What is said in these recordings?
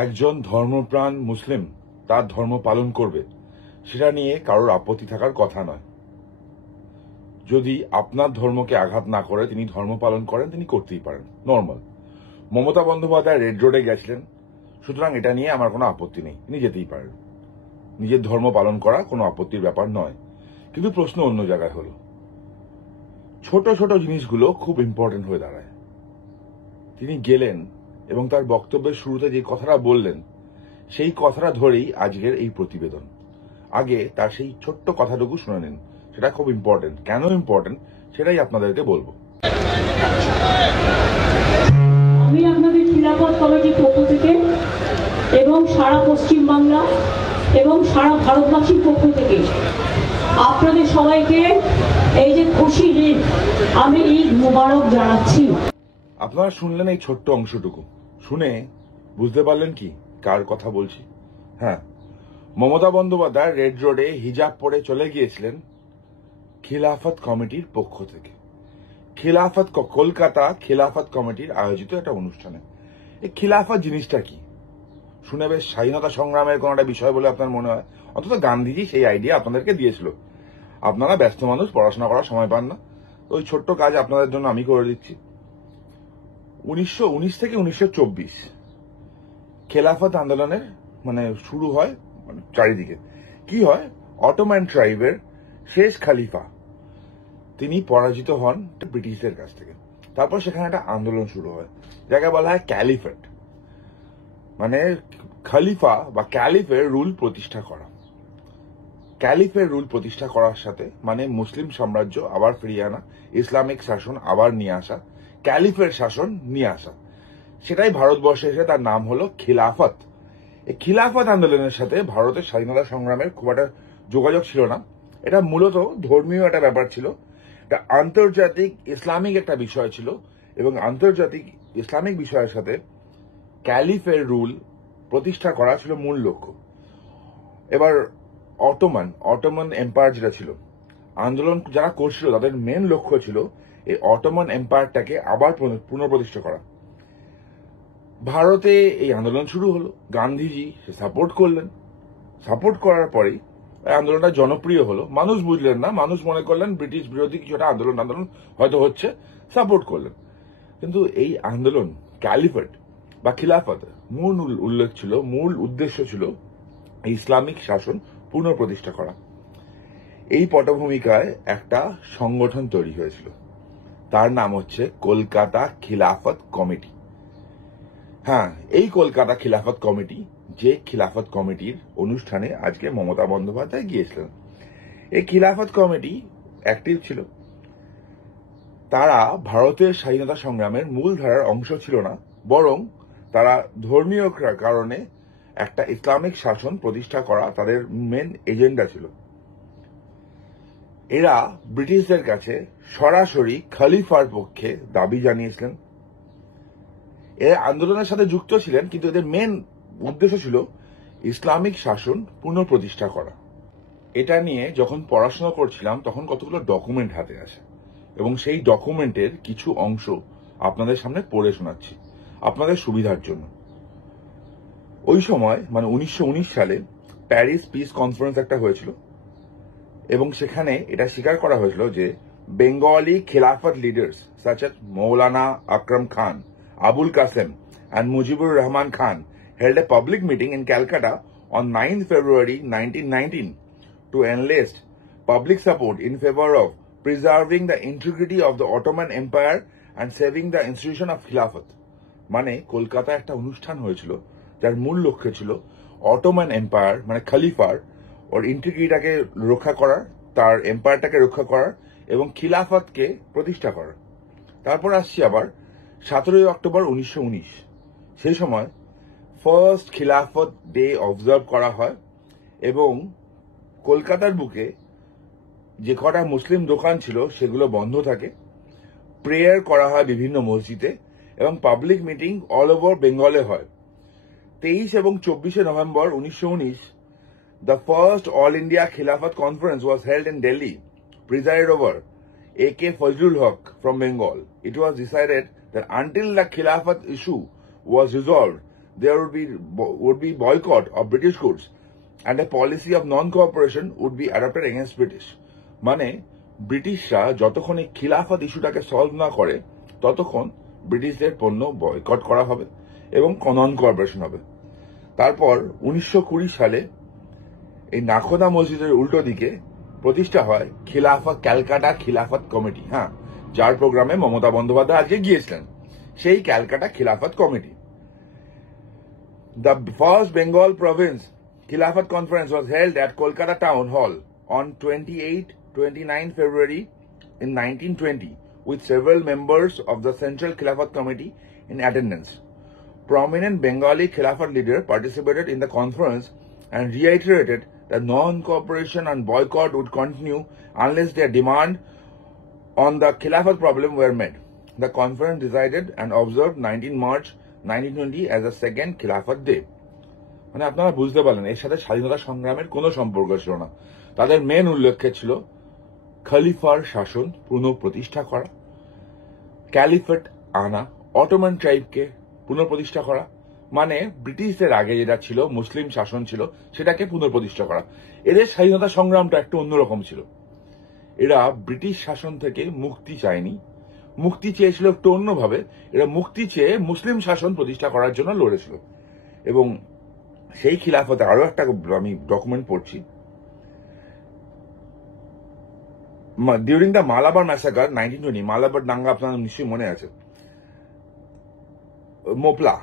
একজন ধর্মপ্রাণ মুসলিম তার ধর্ম পালন করবে, সেটা নিয়ে কারোর আপত্তি থাকার কথা নয়। যদি আপনার ধর্মকে আঘাত না করে তিনি ধর্ম পালন করেন, তিনি করতেই পারেন, নর্মাল। মমতা বন্দ্যোপাধ্যায় রেড রোডে গেছিলেন, সুতরাং এটা নিয়ে আমার কোনো আপত্তি নেই, তিনি যেতেই পারেন। নিজের ধর্ম পালন করা কোনো আপত্তির ব্যাপার নয়। কিন্তু প্রশ্ন অন্য জায়গায় হলো, ছোট ছোট জিনিসগুলো খুব ইম্পর্টেন্ট হয়ে দাঁড়ায়। তিনি গেলেন এবং তার বক্তব্যের শুরুতে যে কথাটা বললেন, সেই কথাটা ধরেই আজকের এই প্রতিবেদন। আগে তার সেই ছোট্ট কথাটুকু শুনে নিন, সেটা খুব ইম্পর্টেন্ট। কেন ইম্পর্টেন্ট সেটাই আপনাদেরকে বলবো। আমি আপনাদের খিলাফত কমিটির পক্ষ থেকে এবং সারা পশ্চিমবাংলা এবং সারা ভারতবাসীর পক্ষ থেকে আপনাদের সবাইকে এই যে খুশি ঈদ, আমি ঈদ মোবারক জানাচ্ছি। আপনারা শুনলেন এই ছোট্ট অংশটুকু, শুনে বুঝতে পারলেন কি কার কথা বলছি? হ্যাঁ, মমতা বন্দ্যোপাধ্যায় রেড রোডে হিজাব পরে চলে গিয়েছিলেন খিলাফত কমিটির পক্ষ থেকে। কলকাতা খিলাফত কমিটির আয়োজিত একটা অনুষ্ঠানে। এই খিলাফত জিনিসটা কি শুনে বেশ স্বাধীনতা সংগ্রামের কোন একটা বিষয় বলে আপনার মনে হয়। অন্তত গান্ধীজি সেই আইডিয়া আপনাদেরকে দিয়েছিল। আপনারা ব্যস্ত মানুষ, পড়াশোনা করার সময় পান না, ওই ছোট্ট কাজ আপনাদের জন্য আমি করে দিচ্ছি। 1919 থেকে 1924 খেলাফত আন্দোলনের শুরু হয় চারিদিকে। কি হয়, অটোমান ট্রাইবের শেষ খালিফা তিনি পরাজিত হন ব্রিটিশদের কাছ থেকে। তারপর সেখানে একটা আন্দোলন শুরু হয়, যাকে বলা হয় ক্যালিফেট, মানে খলিফা বা ক্যালিফের রুল প্রতিষ্ঠা করা। ক্যালিফের রুল প্রতিষ্ঠা করার সাথে মানে মুসলিম সাম্রাজ্য আবার ফিরিয়ে আনা, ইসলামিক শাসন আবার নিয়ে আসা, ক্যালিফের শাসন নিয়ে আসা, সেটাই ভারতবর্ষে এসে তার নাম হলো খিলাফত। এই খিলাফত আন্দোলনের সাথে ভারতের স্বাধীনতা সংগ্রামের খুব একটা যোগাযোগ ছিল না। এটা মূলত ধর্মীয় একটা ব্যাপার ছিল, এটা আন্তর্জাতিক ইসলামিক একটা বিষয় ছিল, এবং আন্তর্জাতিক ইসলামিক বিষয়ের সাথে ক্যালিফের রুল প্রতিষ্ঠা করা ছিল মূল লক্ষ্য। এবার অটোমান এম্পায়ার যেটা ছিল, আন্দোলন যারা করছিল তাদের মেন লক্ষ্য ছিল এই অটোমান এম্পায়ারটাকে আবার পুনঃপ্রতিষ্ঠা করা। ভারতে এই আন্দোলন শুরু হলো, গান্ধীজি সাপোর্ট করলেন। সাপোর্ট করার পরেই আন্দোলনটা জনপ্রিয় হলো। মানুষ বুঝলেন না, মানুষ মনে করলেন ব্রিটিশ বিরোধী কিছু একটা আন্দোলন হয়তো হচ্ছে, সাপোর্ট করলেন। কিন্তু এই আন্দোলন ক্যালিফেট বা খিলাফত মূল উদ্দেশ্য ছিল ইসলামিক শাসন পুনঃপ্রতিষ্ঠা করা। এই পটভূমিকায় একটা সংগঠন তৈরি হয়েছিল, তার নাম হচ্ছে কলকাতা খিলাফত কমিটি। হ্যাঁ, এই কলকাতা খিলাফত কমিটি, যে খিলাফত কমিটির অনুষ্ঠানে আজকে মমতা বন্দ্যোপাধ্যায় গিয়েছিলেন। এই খিলাফত কমিটি অ্যাক্টিভ ছিল। তারা ভারতের স্বাধীনতা সংগ্রামের মূল ধারার অংশ ছিল না, বরং তারা ধর্মীয় কারণে একটা ইসলামিক শাসন প্রতিষ্ঠা করা তাদের মেন এজেন্ডা ছিল। এরা ব্রিটিশদের কাছে সরাসরি খলিফার পক্ষে দাবি জানিয়েছিলেন। এরা আন্দোলনের সাথে যুক্ত ছিলেন, কিন্তু এদের মেন উদ্দেশ্য ছিল ইসলামিক শাসন পুনঃপ্রতিষ্ঠা করা। এটা নিয়ে যখন পড়াশোনা করছিলাম তখন কতগুলো ডকুমেন্ট হাতে আসে, এবং সেই ডকুমেন্টের কিছু অংশ আপনাদের সামনে পড়ে শোনাচ্ছি আপনাদের সুবিধার জন্য। ওই সময় 1919 সালে প্যারিস পিস কনফারেন্স একটা হয়েছিল, এবং সেখানে এটা স্বীকার করা হয়েছিল যে বেঙ্গলি খিলাফত leaders such as Maulana Akram Khan, Abul Qasim and Mujibur Rahman Khan held a public meeting in Calcutta on 9th February 1919 to enlist public support in favor of preserving the integrity of the Ottoman Empire and saving the institution of Khilafat. মানে কলকাতায় একটা অনুষ্ঠান হয়েছিল যার মূল লক্ষ্য ছিল Ottoman empire খলিফার ওর ইন্টিগ্রিটিটাকে রক্ষা করার, তার এম্পায়ারটাকে রক্ষা করার এবং খিলাফতকে প্রতিষ্ঠা করার। তারপর আসছি আবার 17 অক্টোবর 1919। সেই সময় ফার্স্ট খিলাফত ডে অবজার্ভ করা হয়, এবং কলকাতার বুকে যে কটা মুসলিম দোকান ছিল সেগুলো বন্ধ থাকে, প্রেয়ার করা হয় বিভিন্ন মসজিদে, এবং পাবলিক মিটিং অল ওভার বেঙ্গলে হয়। 23 এবং 24 November 1919 the first all India Khilafat conference was held in Delhi, presided over A.K. Fazlul Haq from Bengal. It was decided that until the Khilafat issue was resolved, there would be boycott of British goods and a policy of non-cooperation would be adopted against British. মানে ব্রিটিশরা যতক্ষণ এই খিলাফত ইস্যুটাকে solve না করে ততক্ষণ ব্রিটিশদের পণ্য বয়কট করা হবে এবং নন কোঅপারেশন হবে। তারপর 1920 সালে এই নাখোদা মসজিদের উল্টো দিকে প্রতিষ্ঠা হয় ক্যালকাটা খিলাফত কমিটি। হ্যাঁ, যার প্রোগ্রামে মমতা বন্দ্যোপাধ্যায় আজকে গিয়েছিলেন, সেই ক্যালকাটা খিলাফত committee. The first Bengal province Khilafat conference was held at Kolkata Town Hall on 28-29 February in 1920 with several members of the Central Khilafat Committee in attendance. Prominent Bengali Khilafat leader participated in the conference and reiterated that non-cooperation and boycott would continue unless their demand on the Khilafat problem were met. The conference decided and observed 19 March 1920 as the second Khilafat Day. মানে আপনারা বুঝতে পারলেন এর সাথে স্বাধীনতা সংগ্রামের কোনো সম্পর্ক ছিল না। তাদের মেন উল্লেখ্য ছিল খলিফার শাসন পুনঃপ্রতিষ্ঠা করা, ক্যালিফেট আনা, অটোমান ট্রাইবকে পুনঃপ্রতিষ্ঠা করা, মানে ব্রিটিশদের আগে যেটা ছিল মুসলিম শাসন ছিল সেটাকে পুনঃপ্রতিষ্ঠা করা। এদের স্বাধীনতা সংগ্রামটা একটু অন্যরকম ছিল। এরা ব্রিটিশ শাসন থেকে মুক্তি চায়নি, মুক্তি চেয়েছিল একটু অন্যভাবে। এরা মুক্তি চেয়ে মুসলিম শাসন প্রতিষ্ঠা করার জন্য লড়েছিল। এবং সেই খিলাফতে আরো একটা আমি ডকুমেন্ট পড়ছি, during the Malabar massacre 1920, Malabar দাঙ্গা আপনার নিশ্চয়ই মনে আছে। Mopla.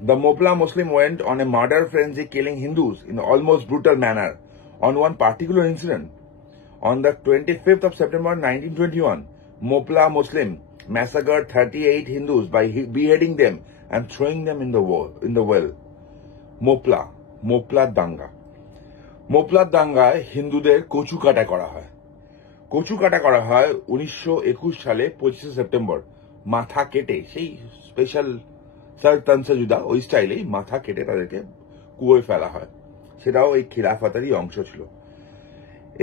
The Mopla Muslim went on a murder frenzy, killing Hindus in an almost brutal manner. On one particular incident, on the 25th of September 1921, Mopla Muslim massacred 38 Hindus by beheading them and throwing them in the well. Mopla দাঙ্গা। মোপলা দাঙ্গায় হিন্দুদের কচু কাটা করা হয়। 1921 সালে 25 September মাথা কেটে, সেই স্পেশাল সার তনসজুদা ওই স্টাইলেই মাথা কেটে তাদেরকে কুয়োয় ফেলা হয়। সেটাও এই খিলাফতেরই অংশ ছিল।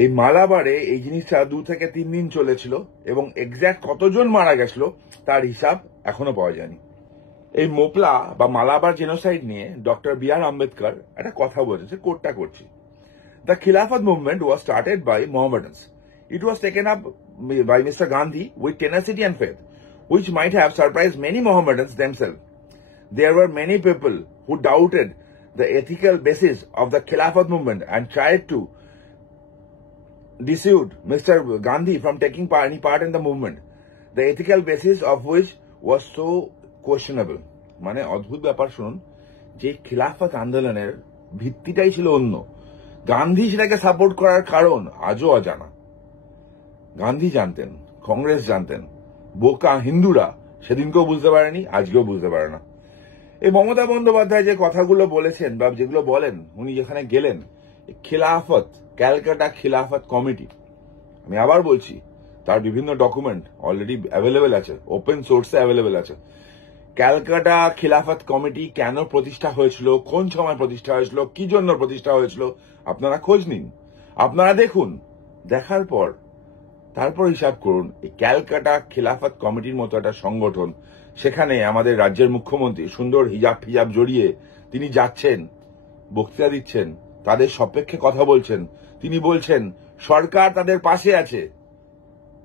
এই মালাবারে এই জিনিসটা 2 থেকে 3 দিন চলেছিল এবং এক্স্যাক্ট কতজন মারা গেছিল তার হিসাব এখনো পাওয়া যায়নি। এই মোপলা বা মালাবার জেনোসাইড নিয়ে ডক্টর বি আর আম্বেদকর একটা কথা বলেছে, কোটটা করছি। The Khilafat movement was started by Mohammedans. It was taken up by Mr. Gandhi with tenacity and faith, which might have surprised many Mohammedans themselves. There were many people who doubted the ethical basis of the Khilafat movement and tried to dissuade Mr. Gandhi from taking any part in the movement, the ethical basis of which was so questionable. মানে অদ্ভুত ব্যাপার শুনুন, যে খিলাফত আন্দোলনের ভিত্তিটাই ছিল অন্য। গান্ধী সেটাকে সাপোর্ট করার কারণ আজও অজানা। গান্ধী জানতেন, কংগ্রেস জানতেন, বোকা হিন্দুরা সেদিনকেও বুঝতে পারেনি, আজকেও বুঝতে পারে না। এই মমতা বন্দ্যোপাধ্যায় যে কথাগুলো বলেছেন বা যেগুলো বলেন, উনি যেখানে গেলেন, খিলাফত ক্যালকাটা খিলাফত কমিটি, আমি আবার বলছি তার বিভিন্ন ডকুমেন্ট অলরেডি অ্যাভেলেবেল আছে, ওপেন সোর্সে অ্যাভেলেবেল আছে। ক্যালকাটা খিলাফত কমিটি কেন প্রতিষ্ঠা হয়েছিল, কোন সময় প্রতিষ্ঠা হয়েছিল, কি জন্য প্রতিষ্ঠা হয়েছিল, আপনারা খোঁজ নিন, আপনারা দেখুন। দেখার পর তারপর হিসাব করুন এই ক্যালকাটা খিলাফত কমিটির মতো একটা সংগঠন, সেখানে আমাদের রাজ্যের মুখ্যমন্ত্রী সুন্দর হিজাব জড়িয়ে তিনি যাচ্ছেন, বক্তৃতা দিচ্ছেন, তাদের সপক্ষে কথা বলছেন, তিনি বলছেন সরকার তাদের পাশে আছে।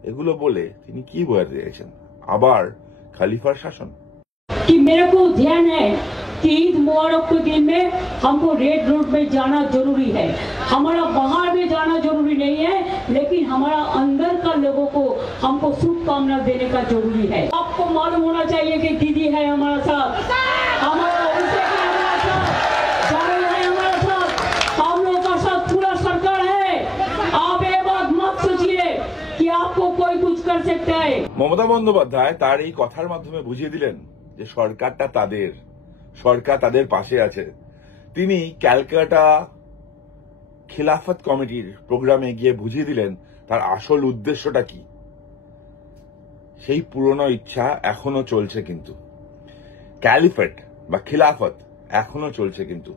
এগুলো বলে তিনি কি বোঝাতে চাইছেন? আবার খলিফার শাসন। कि मेरे को ध्यान है कि ईद मुबारक के दिन में हमको रेड रोड में जाना जरूरी है। हमारा बाहर में जाना जरूरी नहीं है, लेकिन हमारा अंदर का लोगों को हमको शुभकामना देने का जरूरी है। आपको मालूम होना चाहिए कि दीदी है हमारा साथ, हमारा है हमारा साथ, हम लोगों का साथ पूरा सरकार है। आप ये बात मत सोचिए कि आपको कोई कुछ कर सकता है। মমতা বন্দ্যোপাধ্যায় তার এই কথার মাধ্যমে বুঝিয়ে দিলেন যে সরকারটা তাদের, সরকার তাদের পাশে আছে। তিনি ক্যালকাটা খিলাফত কমিটির প্রোগ্রামে গিয়ে বুঝিয়ে দিলেন তার আসল উদ্দেশ্যটা কি। সেই পুরনো ইচ্ছা এখনো চলছে, কিন্তু ক্যালিফেট বা খিলাফত এখনো চলছে, কিন্তু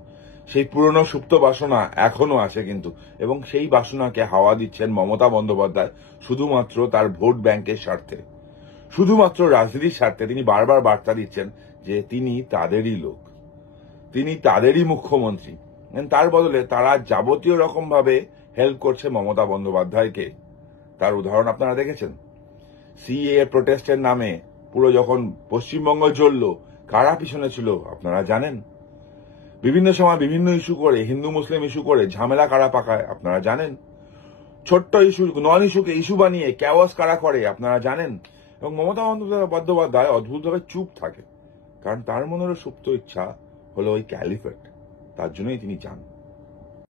সেই পুরনো সুপ্ত বাসনা এখনো আছে কিন্তু, এবং সেই বাসনাকে হাওয়া দিচ্ছেন মমতা বন্দ্যোপাধ্যায় শুধুমাত্র তার ভোট ব্যাংকের স্বার্থে, শুধুমাত্র রাজনীতির স্বার্থে। তিনি বারবার বার্তা দিচ্ছেন যে তিনি তাদেরই লোক, তিনি তাদেরই মুখ্যমন্ত্রী। তার বদলে তারা যাবতীয় রকম ভাবে হেল্প করছে মমতা বন্দ্যোপাধ্যায়কে। তার উদাহরণ আপনারা দেখেছেন। সিএএ প্রোটেস্টের নামে পুরো যখন পশ্চিমবঙ্গ জ্বলল, কারা পিছনে ছিল আপনারা জানেন। বিভিন্ন সময় বিভিন্ন ইস্যু করে, হিন্দু মুসলিম ইস্যু করে ঝামেলা কারা পাকায় আপনারা জানেন। ছোট্ট ইস্যু, নন ইস্যুকে ইস্যু বানিয়ে ক্যাওয়াস কারা করে আপনারা জানেন। এবং মমতা বন্দ্যোপাধ্যায় অদ্ভুতভাবে চুপ থাকে, কারণ তার মনের সুপ্ত ইচ্ছা হলো ওই ক্যালিফেট, তার জন্যই তিনি যান।